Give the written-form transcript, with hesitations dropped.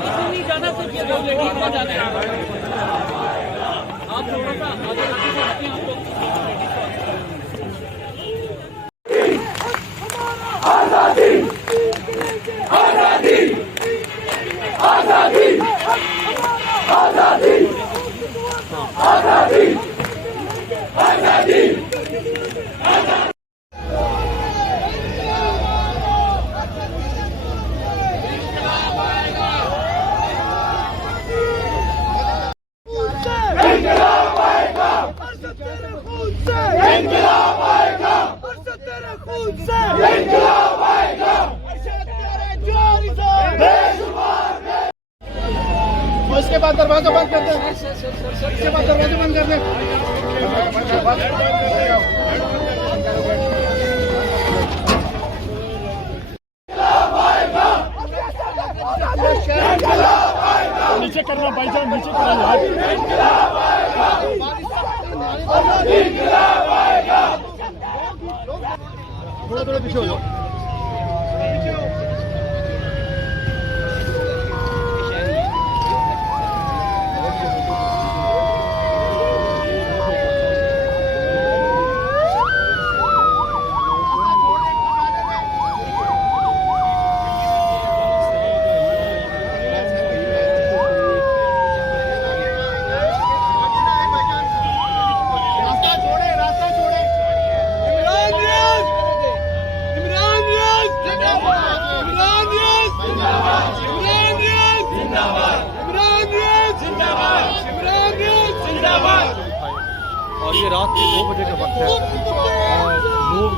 किसी नहीं जाना, सिर्फ ये लोग लेडीज को जाना है। आप थोड़ा सा आगे रखिए, आप लोग आजादी आजादी आजादी आजादी आजादी आजादी इंकलाब आएगा, तेरे खून से इंकलाब आएगा, तेरे खून से इंकलाब आएगा, तेरे जोर से बेशुमार। इसके बाद दरवाजा बंद कर दे, इसके बाद दरवाजा बंद कर दे। इंकलाब आएगा, इंकलाब आएगा, नीचे करना भाईजान, नीचे करना यार। इंकलाब आएगा, इंकलाब आएगा। थोड़ा थोड़ा पीछे हो जाओ। और ये रात के 2 बजे का वक्त है। लोग